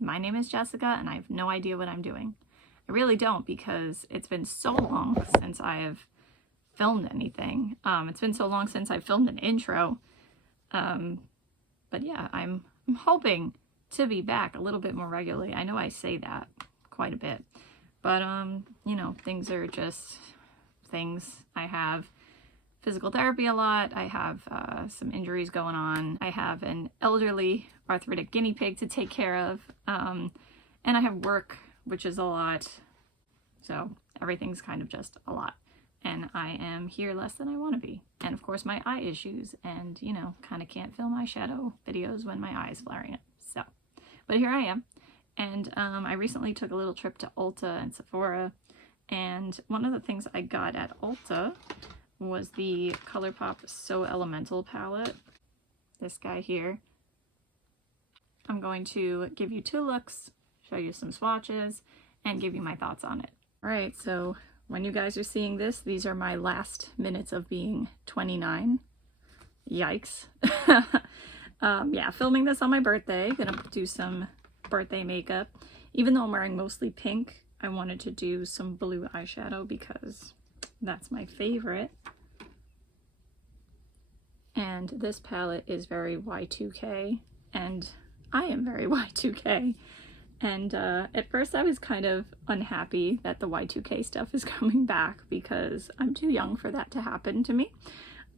My name is Jessica and I have no idea what I'm doing. I really don't, because it's been so long since I have filmed anything. It's been so long since I filmed an intro. But yeah, I'm hoping to be back a little bit more regularly. I know I say that quite a bit, but you know, things are just things. I have physical therapy a lot. I have some injuries going on. I have an elderly arthritic guinea pig to take care of. And I have work, which is a lot. So everything's kind of just a lot. And I am here less than I want to be. And of course my eye issues, and you know, kind of can't film eyeshadow videos when my eye is flaring up. So, but here I am. And I recently took a little trip to Ulta and Sephora. And one of the things I got at Ulta was the Colourpop So Elemental palette. This guy here. I'm going to give you 2 looks, show you some swatches, and give you my thoughts on it. Alright, so when you guys are seeing this, these are my last minutes of being 29. Yikes. Yeah, filming this on my birthday. Gonna do some birthday makeup. Even though I'm wearing mostly pink, I wanted to do some blue eyeshadow because that's my favorite. And this palette is very Y2K, and I am very Y2K. And at first I was kind of unhappy that the Y2K stuff is coming back because I'm too young for that to happen to me.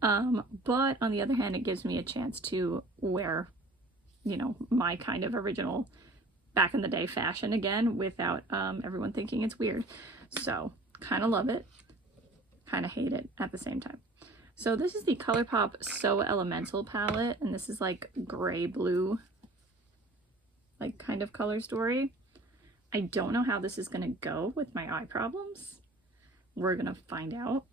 But on the other hand, it gives me a chance to wear, you know, my kind of original back in the day fashion again without everyone thinking it's weird. So kind of love it, kind of hate it at the same time. So this is the Colourpop So Elemental palette, and this is like gray blue, like kind of color story. I don't know how this is gonna go with my eye problems. We're gonna find out.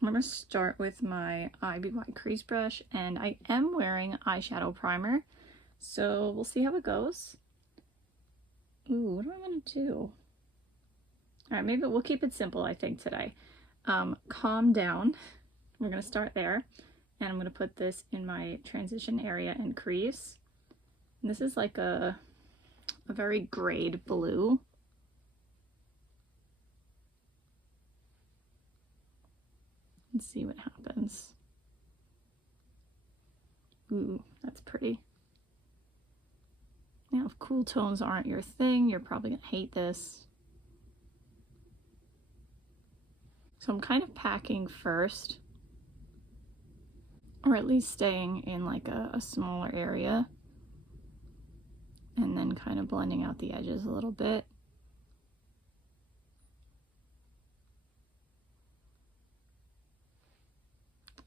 I'm gonna start with my IBY crease brush, and I am wearing eyeshadow primer, so we'll see how it goes. Ooh, what do I want to do? All right, maybe we'll keep it simple, I think, today. Calm Down. We're going to start there, and I'm going to put this in my transition area and crease. And this is like a very grade blue. Let's see what happens. Ooh, that's pretty. Now, if cool tones aren't your thing, you're probably going to hate this. So I'm kind of packing first, or at least staying in like a smaller area, and then kind of blending out the edges a little bit.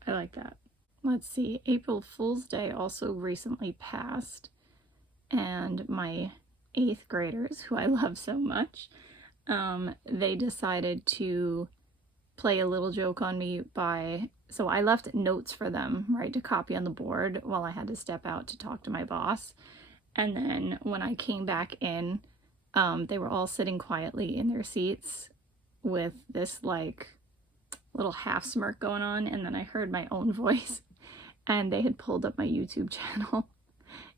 I like that. Let's see, April Fool's Day also recently passed, and my 8th graders, who I love so much, they decided to play a little joke on me by, so I left notes for them, right, to copy on the board while I had to step out to talk to my boss. And then when I came back in, they were all sitting quietly in their seats with this like little half smirk going on, and then I heard my own voice, and they had pulled up my YouTube channel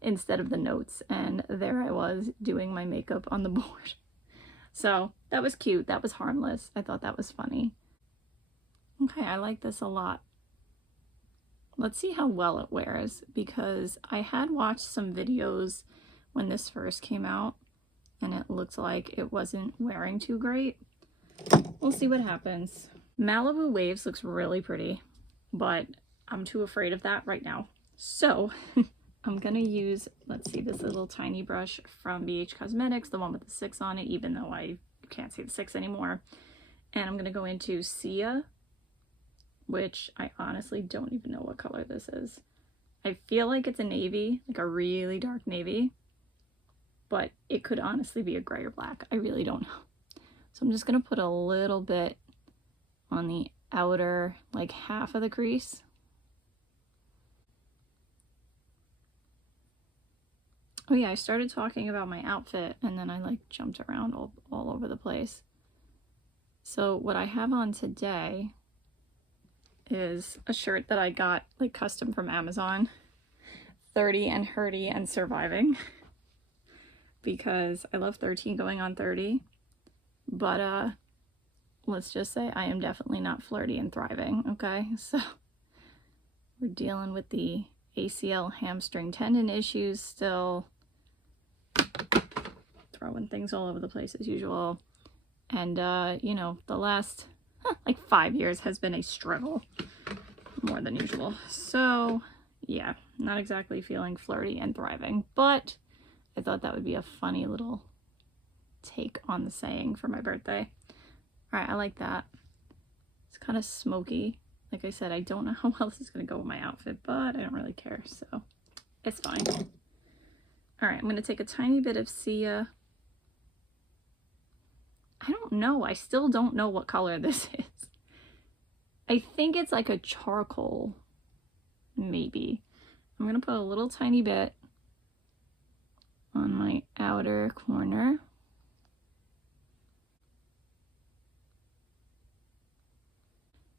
instead of the notes, and there I was doing my makeup on the board. So that was cute. That was harmless. I thought that was funny. Okay, I like this a lot. Let's see how well it wears, because I had watched some videos when this first came out, and it looked like it wasn't wearing too great. We'll see what happens. Malibu Waves looks really pretty, but I'm too afraid of that right now. So I'm gonna use, let's see, this little tiny brush from BH Cosmetics, the one with the 6 on it, even though I can't see the 6 anymore. And I'm gonna go into Sia, which I honestly don't even know what color this is. I feel like it's a navy, like a really dark navy, but it could honestly be a gray or black. I really don't know. So I'm just gonna put a little bit on the outer, like half of the crease. Oh yeah, I started talking about my outfit and then I like jumped around all over the place. So what I have on today is a shirt that I got like custom from Amazon, 30 and Hurdy and Surviving. because I love 13 going on 30, but let's just say I am definitely not flirty and thriving, okay? So we're dealing with the ACL hamstring tendon issues still, throwing things all over the place as usual. And, you know, the last, like 5 years has been a struggle, more than usual. So, yeah, not exactly feeling flirty and thriving, but I thought that would be a funny little take on the saying for my birthday. All right, I like that. It's kind of smoky. Like I said, I don't know how well this is going to go with my outfit, but I don't really care, so it's fine. All right, I'm going to take a tiny bit of Sia. I don't know. I still don't know what color this is. I think it's like a charcoal, maybe. I'm going to put a little tiny bit on my outer corner.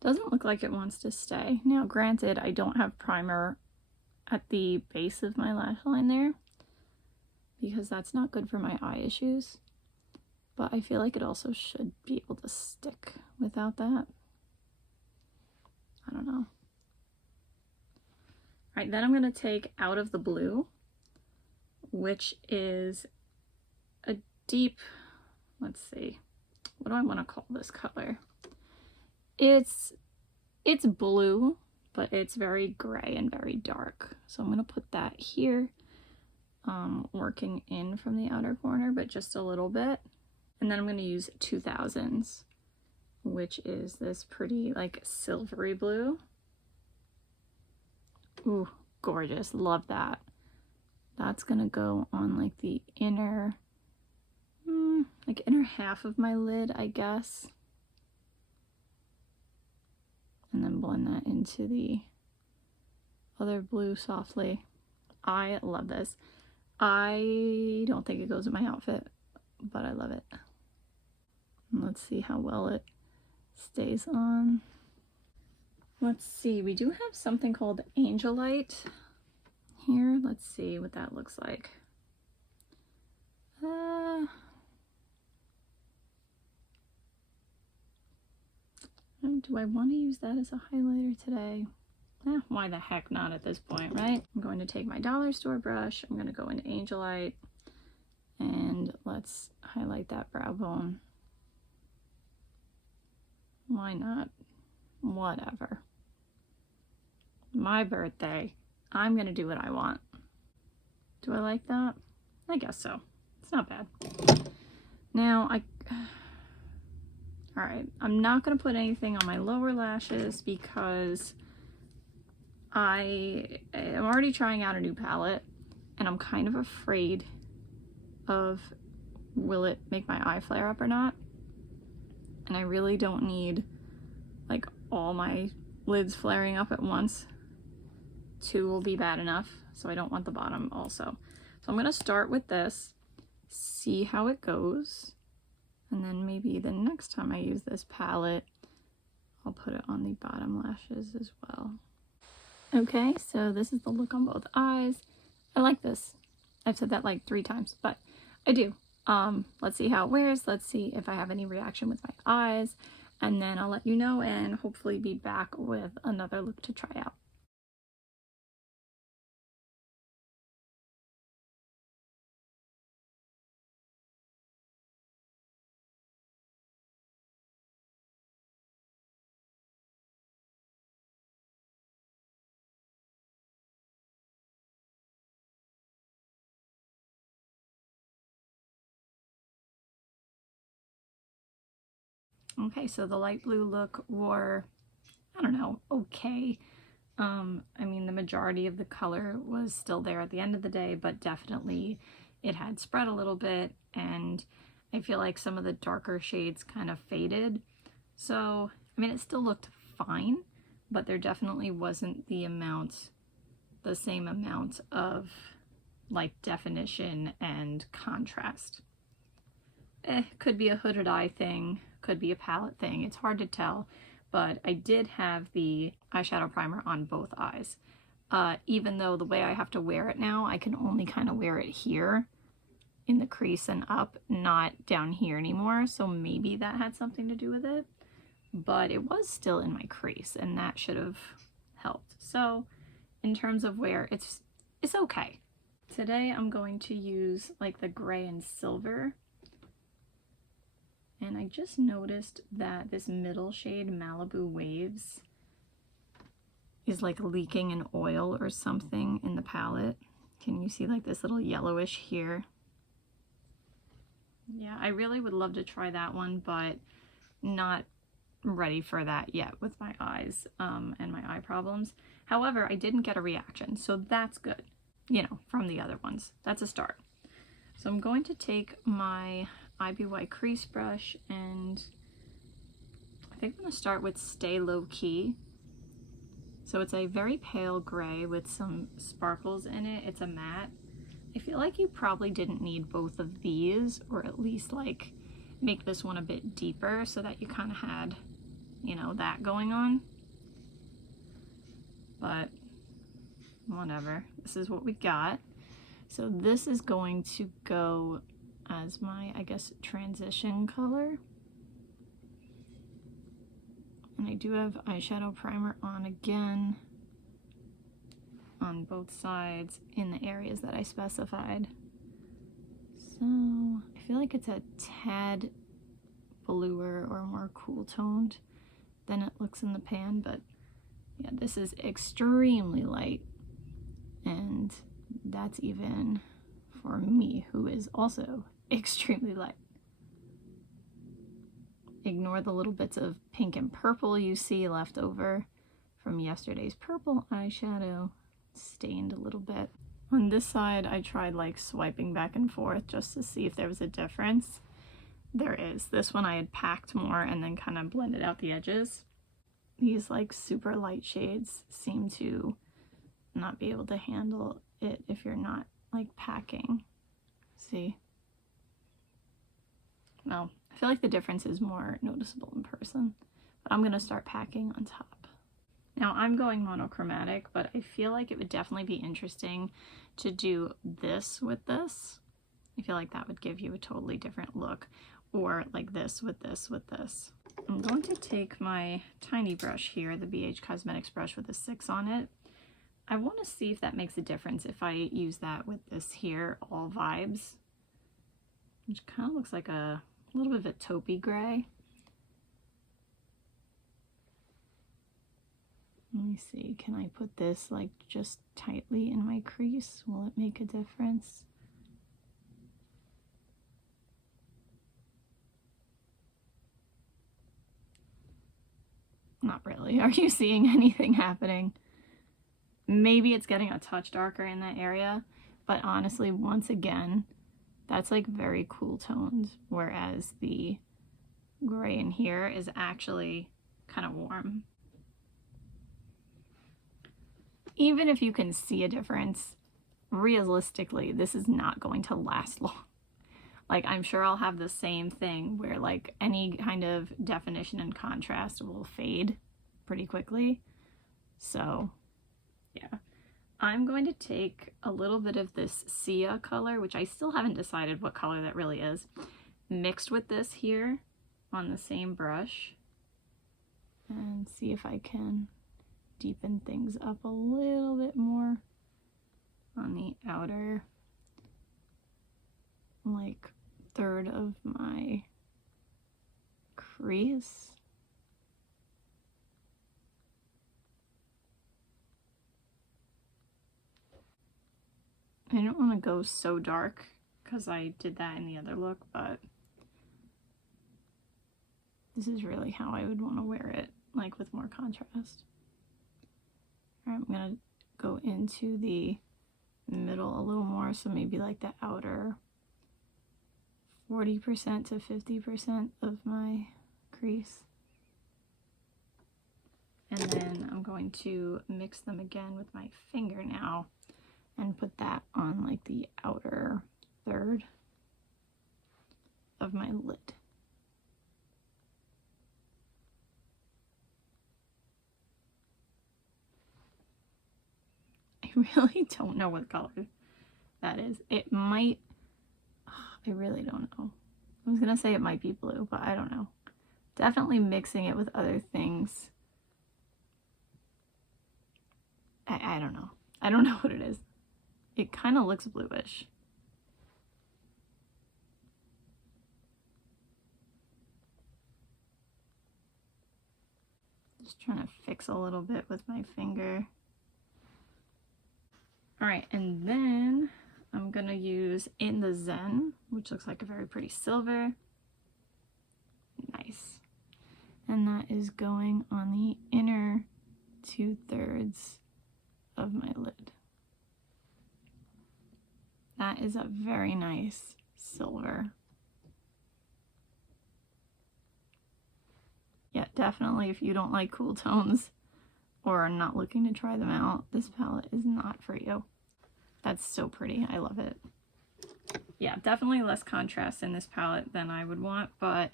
Doesn't look like it wants to stay. Now, granted, I don't have primer at the base of my lash line there because that's not good for my eye issues. But I feel like it also should be able to stick without that. I don't know. All right, then I'm going to take Out of the Blue, which is a deep, let's see, what do I want to call this color? It's blue, but it's very gray and very dark. So I'm going to put that here, working in from the outer corner, but just a little bit. And then I'm going to use 2000s, which is this pretty like silvery blue. Ooh, gorgeous. Love that. That's going to go on like the inner, like inner half of my lid, I guess. And then blend that into the other blue softly. I love this. I don't think it goes with my outfit, but I love it. Let's see how well it stays on. Let's see, we do have something called Angelite here. Let's see what that looks like. Do I want to use that as a highlighter today? Why the heck not at this point, right? I'm going to take my dollar store brush. I'm going to go into Angelite and let's highlight that brow bone. Why not? Whatever. My birthday. I'm going to do what I want. Do I like that? I guess so. It's not bad. Now, alright, I'm not going to put anything on my lower lashes because I am already trying out a new palette and I'm kind of afraid of will it make my eye flare up or not. And I really don't need like all my lids flaring up at once. 2 will be bad enough, so I don't want the bottom also. So I'm going to start with this, see how it goes, and then maybe the next time I use this palette, I'll put it on the bottom lashes as well. Okay, so this is the look on both eyes. I like this. I've said that like 3 times, but I do. Let's see how it wears. Let's see if I have any reaction with my eyes, and then I'll let you know and hopefully be back with another look to try out. Okay, so the light blue look wore, I don't know, okay. I mean, the majority of the color was still there at the end of the day, but definitely it had spread a little bit, and I feel like some of the darker shades kind of faded. So, I mean, it still looked fine, but there definitely wasn't the same amount of like definition and contrast. Could be a hooded eye thing, could be a palette thing, it's hard to tell, but I did have the eyeshadow primer on both eyes. Even though the way I have to wear it now, I can only kind of wear it here. in the crease and up, not down here anymore. So maybe that had something to do with it, but it was still in my crease and that should have helped. So in terms of wear, it's okay. Today I'm going to use like the gray and silver. And I just noticed that this middle shade, Malibu Waves, is like leaking an oil or something in the palette. Can you see like this little yellowish here? Yeah, I really would love to try that one, but not ready for that yet with my eyes and my eye problems. However, I didn't get a reaction, so that's good, you know, from the other ones. That's a start. So I'm going to take my IBY crease brush and I think I'm going to start with Stay Low Key. So it's a very pale gray with some sparkles in it. It's a matte. I feel like you probably didn't need both of these, or at least like make this one a bit deeper so that you kind of had, you know, that going on. But whatever, this is what we got. So this is going to go as my, I guess, transition color. And I do have eyeshadow primer on again on both sides in the areas that I specified. So I feel like it's a tad bluer or more cool toned than it looks in the pan, but yeah, this is extremely light, and that's even for me, who is also extremely light. Ignore the little bits of pink and purple you see left over from yesterday's purple eyeshadow, stained a little bit. On this side, I tried like swiping back and forth just to see if there was a difference. There is. This one I had packed more and then kind of blended out the edges. These like super light shades seem to not be able to handle it if you're not like packing. See? Well, I feel like the difference is more noticeable in person, but I'm gonna start packing on top. Now I'm going monochromatic, but I feel like it would definitely be interesting to do this with this. I feel like that would give you a totally different look, or like this with this with this. I'm going to take my tiny brush here, the BH Cosmetics brush with a 6 on it. I want to see if that makes a difference if I use that with this here, All Vibes, which kind of looks like a little bit of a taupey gray. Let me see, can I put this like just tightly in my crease? Will it make a difference? Not really. Are you seeing anything happening? Maybe it's getting a touch darker in that area, but honestly, once again, that's like very cool toned, whereas the gray in here is actually kind of warm. Even if you can see a difference, realistically, this is not going to last long. Like, I'm sure I'll have the same thing where like any kind of definition and contrast will fade pretty quickly. So yeah, I'm going to take a little bit of this Sia color, which I still haven't decided what color that really is, mixed with this here on the same brush, and see if I can deepen things up a little bit more on the outer like third of my crease. I don't want to go so dark because I did that in the other look, but this is really how I would want to wear it, like with more contrast. Alright, I'm going to go into the middle a little more, so maybe like the outer 40% to 50% of my crease. And then I'm going to mix them again with my finger now and put that on like the outer third of my lid. I really don't know what color that is. It might, I really don't know. I was gonna say it might be blue, but I don't know. Definitely mixing it with other things. I don't know. I don't know what it is. It kind of looks bluish. Just trying to fix a little bit with my finger. All right, and then I'm gonna use In the Zen, which looks like a very pretty silver. Nice. And that is going on the inner 2/3 of my lid. That is a very nice silver. Yeah, definitely if you don't like cool tones or are not looking to try them out, this palette is not for you. That's so pretty. I love it. Yeah, definitely less contrast in this palette than I would want, but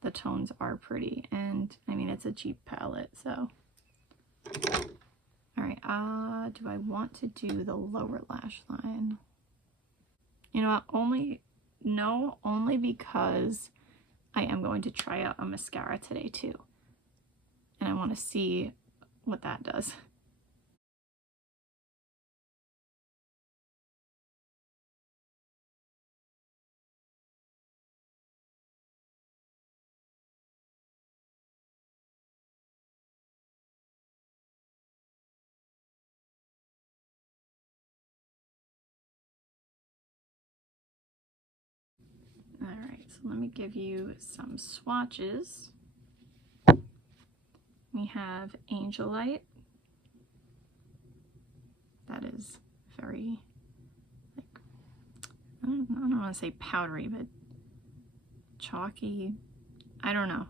the tones are pretty, and I mean, it's a cheap palette, so. All right, do I want to do the lower lash line? You know what, only because I am going to try out a mascara today too, and I want to see what that does. All right, so let me give you some swatches. We have Angel Light. That is very, like, I don't want to say powdery, but chalky. I don't know.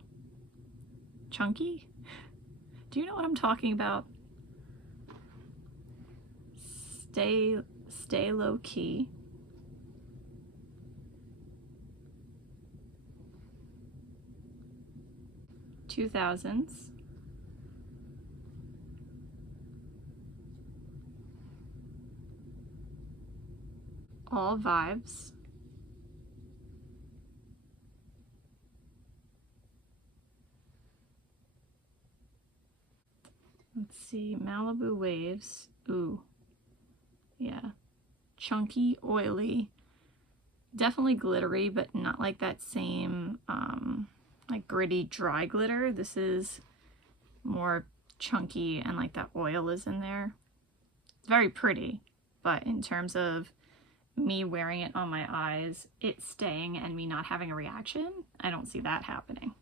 Chunky? Do you know what I'm talking about? Stay Low Key. (2000s). All Vibes. Let's see, Malibu Waves. Ooh, yeah. Chunky, oily. Definitely glittery, but not like that same, like gritty, dry glitter. This is more chunky and like that oil is in there. It's very pretty, but in terms of me wearing it on my eyes, it staying and me not having a reaction, I don't see that happening.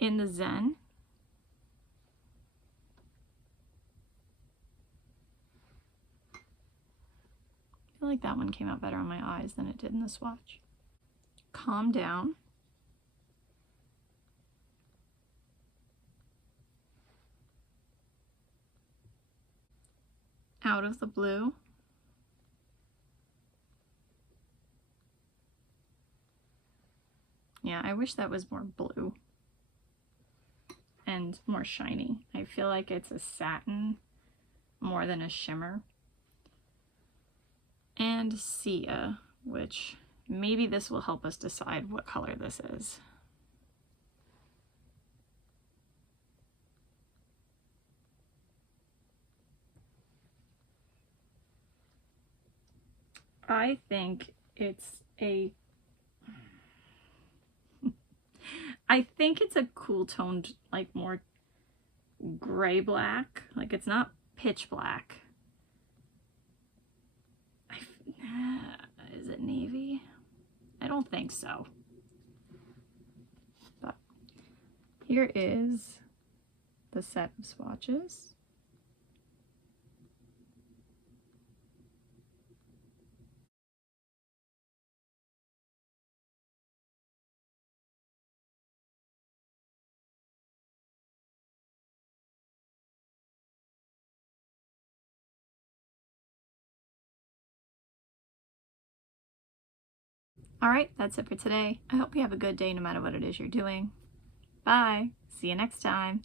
In the Zen. I feel like that one came out better on my eyes than it did in the swatch. Calm Down. Out of the Blue. Yeah, I wish that was more blue and more shiny. I feel like it's a satin more than a shimmer. And Sia, which maybe this will help us decide what color this is. I think it's a I think it's a cool toned, like more gray black. Like it's not pitch black. Is it navy? I don't think so. But here is the set of swatches. All right, that's it for today. I hope you have a good day no matter what it is you're doing. Bye. See you next time.